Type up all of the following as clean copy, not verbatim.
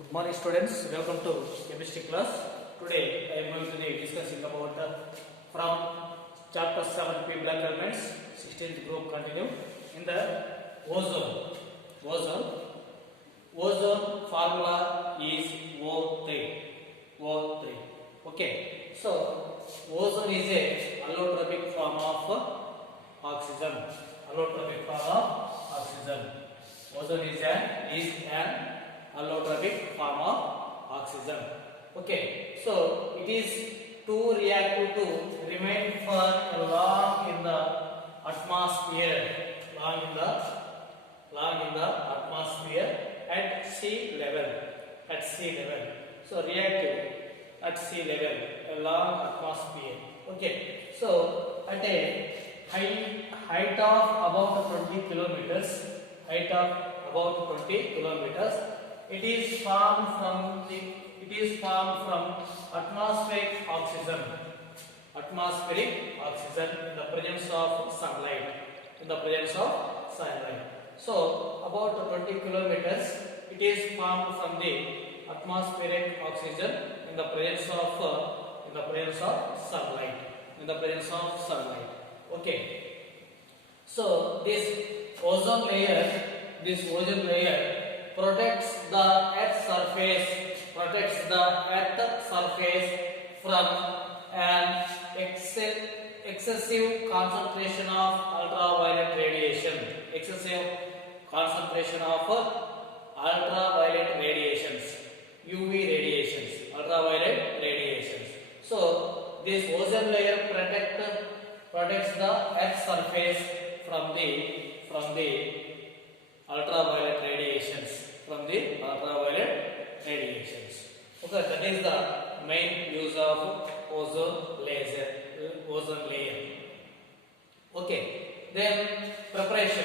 Good morning students, welcome to chemistry class. Today I am going to be discussing about from chapter 7 P black elements 16th group continue in the ozone. Ozone formula is O3. Okay, so ozone is a allotropic form of oxygen. Ozone is an allotropic form of oxygen. Okay, so it is too reactive to remain for long in the atmosphere, at sea level. So reactive at sea level, a long atmosphere. Okay, so at a height of about 20 kilometers, it is formed from atmospheric oxygen in the presence of sunlight. So about 20 kilometers, it is formed from the atmospheric oxygen in the presence of sunlight. Okay. So this ozone layer protects the earth's surface from an excessive concentration of ultraviolet radiations. UV radiations. So this ozone layer protects the earth's surface from the ultraviolet radiations. Okay, that is the main use of ozone layer. Okay, then preparation.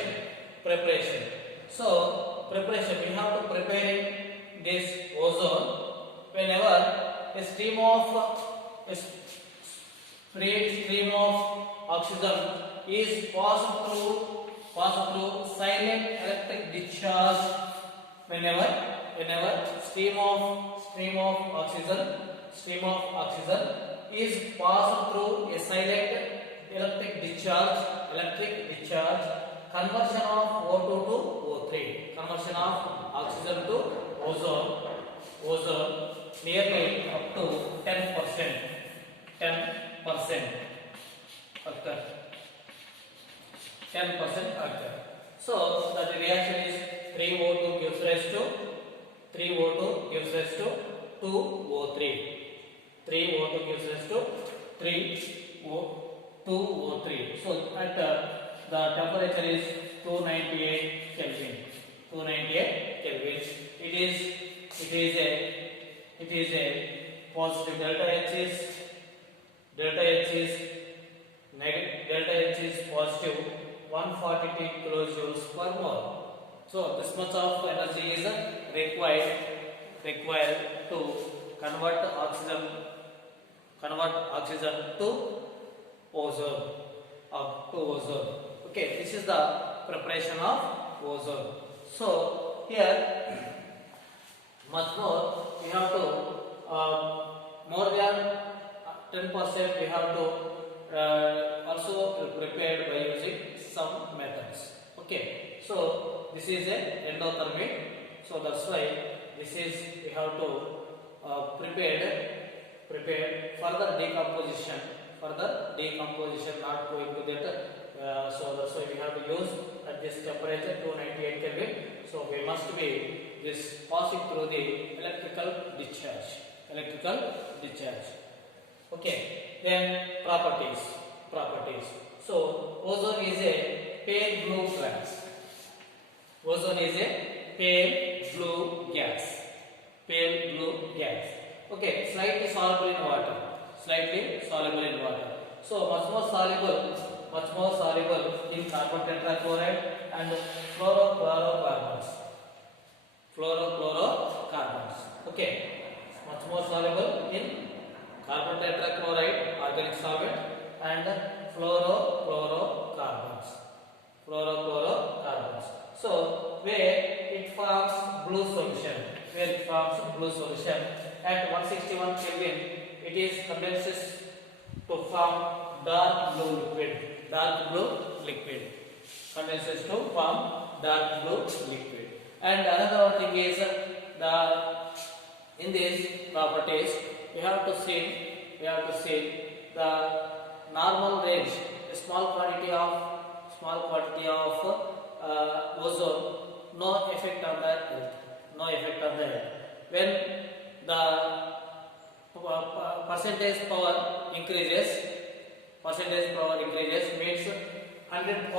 So preparation, we have to prepare this ozone. Whenever a stream of oxygen is passed through silent electric discharge. Whenever stream of oxygen is passed through a silent electric discharge, conversion of O2 to O3, conversion of oxygen to ozone nearly up to 10% occur. 10% occur. So that reaction is 3O2 gives rise to 2O3. 3O2 gives rise to 2O3. So at the temperature is 298 Kelvin. It is a positive. Delta H is positive 140 kilojoules per mole. So this much of energy is required to convert oxygen to ozone. Okay, this is the preparation of ozone. So here much more we have to more than 10% we have to also prepared by using some methods. Okay, so this is a endothermic. So that's why this is we have to prepared further decomposition, not going to that. So that's why we have to use at this temperature 298 Kelvin. So we must be this passing through the electrical discharge. Okay, then properties. So ozone is a pale blue gas. Okay, slightly soluble in water. So much more soluble in carbon tetrachloride and fluorocarbons. Okay, much more soluble in carbon tetrachloride, organic solvent, and fluorocarbons. So where it forms blue solution. Where it forms blue solution at 161 Kelvin, it is condenses to form dark blue liquid. Dark blue liquid condenses to form dark blue liquid. And another thing is the in these properties we have to see the normal range, a small quantity of ozone, no effect on the earth, when the percentage power increases means 100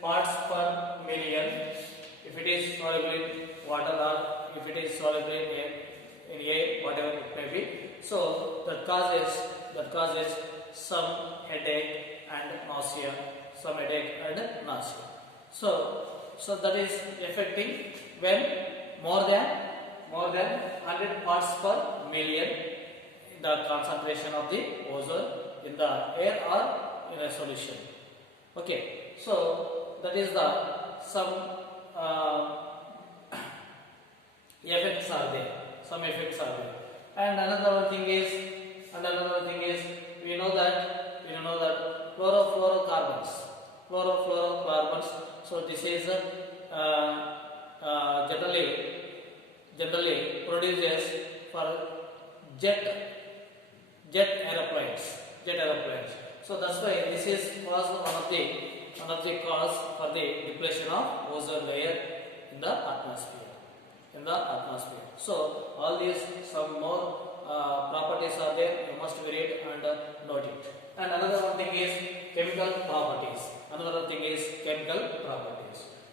parts per million if it is soluble in water or if it is soluble in air, whatever it may be. So that causes some headache and nausea. So that is affecting when more than 100 parts per million the concentration of the ozone in the air or in a solution. Okay, so that is the some effects are there. And another thing is we know that fluorofluorocarbons. So this is generally produces for jet aeroplanes. So that's why this is one of the cause for the depletion of ozone layer in the atmosphere. So all these some more properties are there. You must read and note it. And another one thing is chemical properties.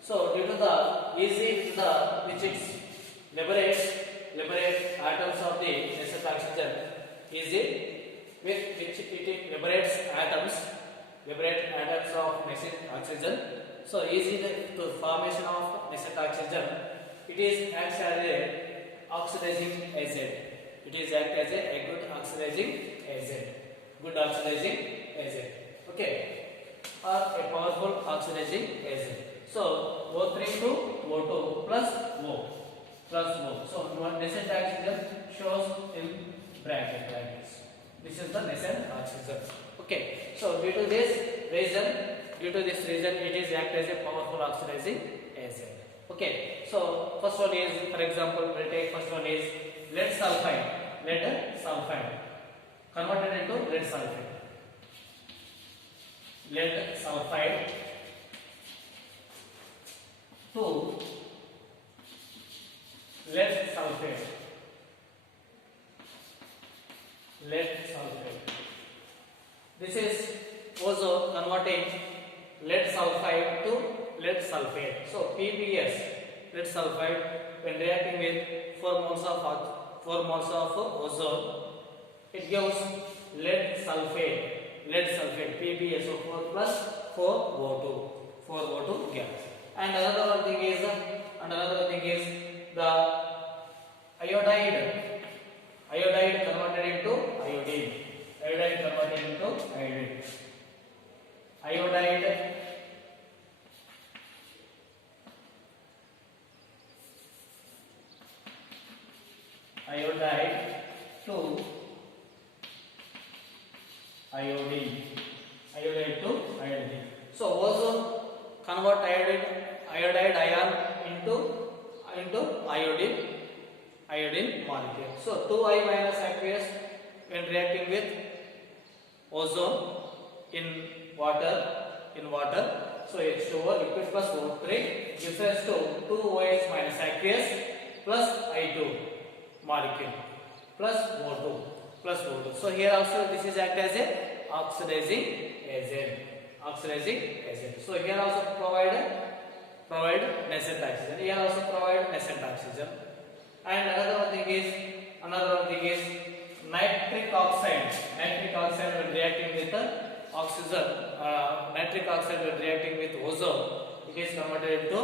So due to the which it liberates atoms of the necessary oxygen, with which it liberates atoms of necessary oxygen. So to formation of necessary oxygen, it acts as a oxidizing agent. A good oxidizing agent. Okay, or a powerful oxidizing agent. So O3 to O2 plus O. So nascent oxygen shows in bracket like this. This is the nascent oxygen. Okay. So due to this reason, it is act as a powerful oxidizing agent. Okay. So first one is, for example, we'll take first one is lead sulfide converted into lead sulfide. Lead sulfide to lead sulfate. This is also converting lead sulfide to lead sulfate. So PbS, lead sulfide, when reacting with 4 moles of ozone, it gives lead sulfate PbSO4 plus 4O2 gas. And another thing is the iodide converted into iodine. Iodide to iodine. So ozone convert iodide ion into iodine molecule. So 2I minus aqueous when reacting with ozone in water. So H2O liquid plus O3 gives us to 2OH minus aqueous plus I2 molecule plus O2. So here also this is act as a oxidizing agent. So here also provide nascent oxygen. Here also provide nascent oxygen. And another thing is nitric oxide when reacting with oxygen, nitric oxide when reacting with ozone, it is converted into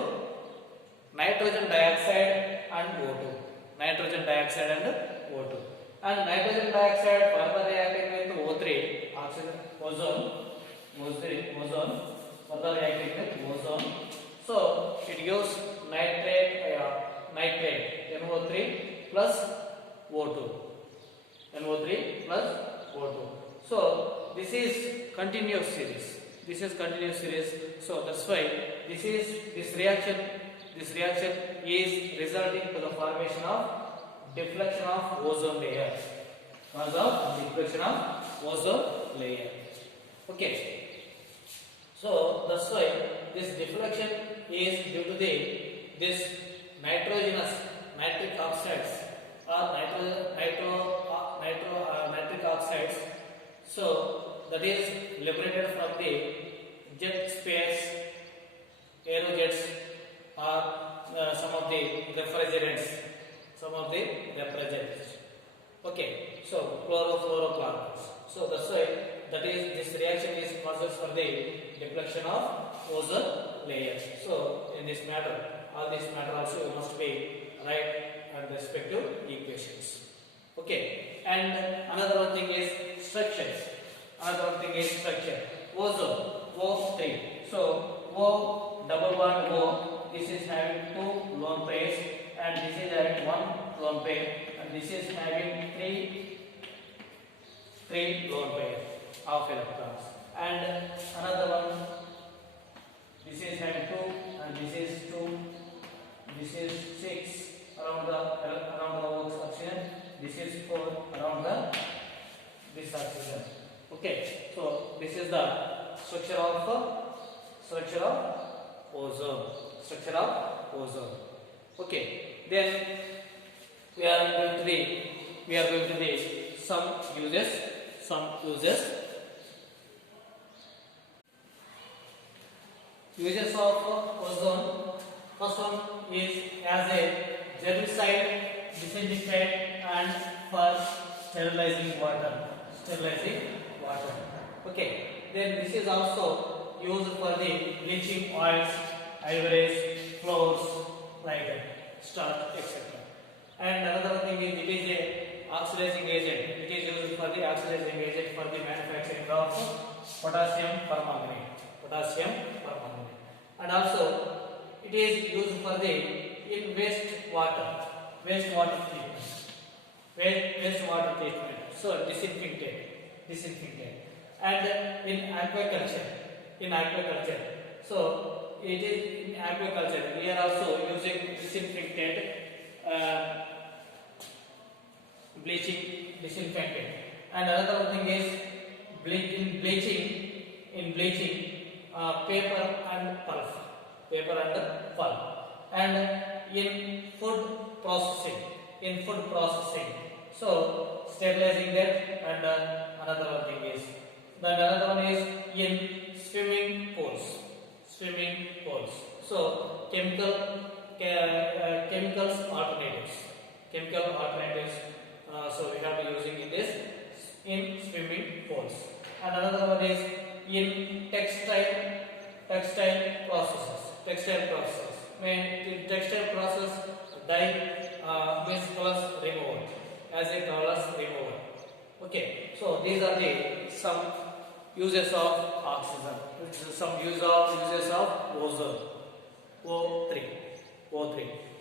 nitrogen dioxide and O2. And nitrogen dioxide further reacting with O3, ozone further reacting with ozone. So it gives nitrate NO3 plus O2. NO3 plus O2. So this is continuous series. This is continuous series. So that's why this reaction is resulting to the formation of deflection of ozone layer. Cause of deflection of ozone layer. Okay. So that's why this deflection is due to this nitrogenous nitric oxides or nitric oxides. So that is liberated from the jet space, aerojets, or some of the refrigerants. Okay, so chlorofluorocarbons. So that's why this reaction is causes for the deflection of ozone layer. So in this matter, all this matter also must be right and respective equations. Okay, and another one thing is structure. Ozone O3. So O double bond O. This is having two lone pairs, and this is having one lone pair, and this is having three lone pair of electrons. And another one, this is having 2, and this is 2, this is 6 around the oxygen, this is 4 around this oxygen. Okay, so this is the structure of ozone. Okay, then we are going to the some uses. Uses of ozone. First one is as a germicide, disinfectant, and for sterilizing water. Okay. Then this is also used for the bleaching oils, ivories, flours, like that, starch, etc. And another thing is it is a oxidizing agent. It is used for the oxidizing agent for the manufacturing of potassium permanganate. And also it is used for the in wastewater treatment. So disinfectant. And in aquaculture. So it is in aquaculture. We are also using disinfectant, disinfectant. And another thing is bleaching, paper and pulp. And in food processing. So sterilizing that. And another one is in swimming pools. So chemicals alternatives. So we have to using this in swimming pools. And another one is in textile processes. In textile process, dye means colors removal as a colors removal. Okay, so these are the some uses of oxygen. Some uses of ozone. O3.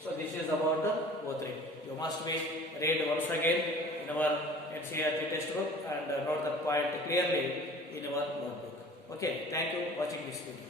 So this is about the O3. You must be read once again in our NCERT textbook and note the point clearly in our notebook. Okay, thank you for watching this video.